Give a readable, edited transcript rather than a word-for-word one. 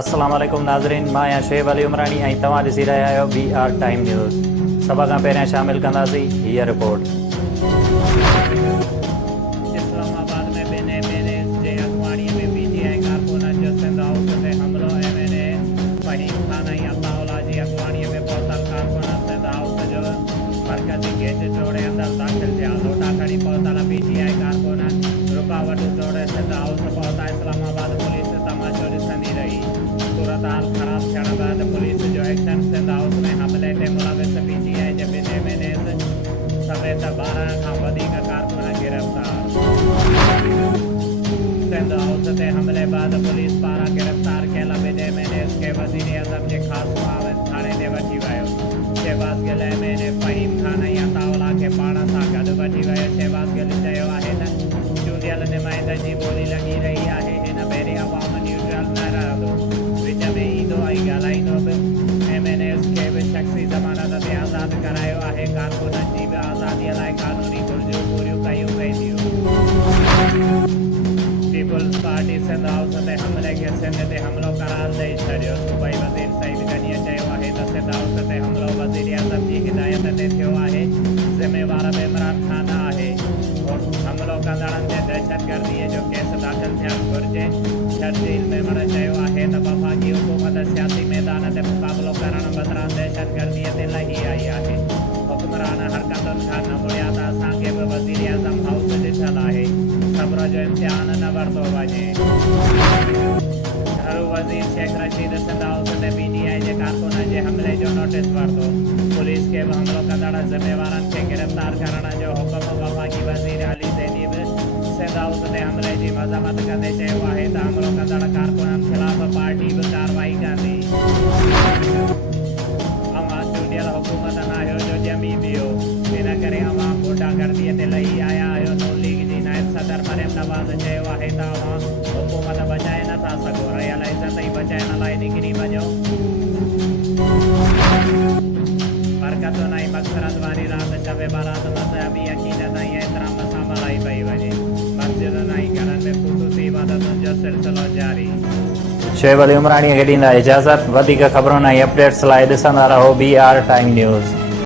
अस्सलाम वालेकुम नाज़रीन, मां आहियां शुएब अली उमरानी ऐं तव्हां ॾिसी रहिया आहियो BR टाइम न्यूज़। सभ खां पहिरियां शामिल कंदासीं हीअ रिपोर्ट। इस्लामाबाद में ॿिनि MNAs जे अॻुवाणीअ में PTI कारकुननि जो सिंध हाउस ते हमिलो। MNA फ़हीम ख़ान ऐं अताउल्ला जी अॻुवाणीअ में पहुतल कारकुन सिंध हाउस जो मरकज़ी गेट तोड़े अंदरि दाख़िल थिया। लोटा खणी पहुतल PTI कारकुन रुकावटूं तोड़े सिंध हाउस पहुता। इस्लामाबाद पुलिस तमाशो ॾिसंदी रही। सूरत हाल ख़राब थियण बैदि पुलिस जो एक्शन। सिंध हाउस में हमले ते मुलविस PTI जे ॿिनि MNAs समेत 12 खां वधीक कारकुन गिरफ़्तार। सिंध हाउस ते हमले बैदि पुलिस पारां गिरफ़्तार कयल ॿिनि MNAs खे वज़ीर आज़म जे ख़ासि मुआविन थाणे ते वठी वियो। शहबाज़ गिल MNA फ़हीम ख़ान ऐं अताउल्ला खे पाण सां गॾु वठी वियो। शहबाज़ गिल चयो आहे त चूंडियल नुमाइंदनि जी ॿोली लॻी रही आहे। हिन भेरे अवाम न्यूट्रल न रहंदो, विच में ईंदो ऐं ॻाल्हाईंदो बि। MNAs खे बि शख़्सी ज़मानत ते आज़ादु करायो आहे। कारकुननि जी बि आज़ादीअ लाइ क़ानूनी घुर्जूं पूरियूं कयूं वेंदियूं। पीपुल्स पार्टी सिंध हाउस ते हमले खे सिंध ते हमिलो करार ॾेई छॾियो। सूबाई वज़ीर सईद गनीअ चयो आहे त सिंध हाउस ते हमिलो वज़ीर आज़म जी हिदायत ते थियो आहे। ज़िम्मेवार बि इमरान ख़ान आहे। हमिलो कंदड़नि ते दहशतगर्दीअ जो केस दाख़िल थियणु घुरिजे। शर्जील मेमण चयो आहे त वफ़ाक़ी हुकूमत सियासी मैदान ते मुक़ाबिलो करण बदिरां दहशतगर्दीअ ते लही आई आहे। हुक्मरान हरकतुनि खां न मुड़िया त असांखे बि वज़ीर आज़म हाउस ॾिठल आहे। सब्र जो इम्तिहान न वरितो वञे। घरू वज़ीर शेख रशीद सिंध हाउस ते PTI जे कारकुननि जे हमले जो नोटिस वरितो। पुलिस खे बि हमिलो कंदड़ ज़िम्मेवारनि खे गिरफ़्तार करण जो हुकुम। वफ़ाक़ी वज़ीर अली ज़ैनी बि सिंध हाउस ते हमले जी मज़म्मत कंदे चयो आहे त हमिलो कंदड़ कारकुननि ख़िलाफ़ पार्टी बि कार्रवाई कंदी। अवां चूंडियल हुकूमत न आहियो जो ॼमी वियो, इन करे अवां गुंडागर्दीअ ते लही आया आहियो। नून लीग जी नाइब सदर मरियम नवाज़ चयो आहे त अवां हुकूमत बचाए नथा सघो, रहियल इज़त ई बचाइण लाइ निकिरी वञो। बरकतुनि ऐं मक़सरत वारी राति शब बारात मज़हबी अक़ीदत ऐं एहतराम सां मल्हाई पई वञे। मस्जिदुनि ऐं घरनि में ख़ुसूसी इबादतुनि जो सिलसिलो जारी। शुएब अली उमरानी खे ॾींदा इजाज़त। वधीक ख़बरुनि ऐं अपडेट्स लाइ ॾिसंदा रहो BR टाइम न्यूज़।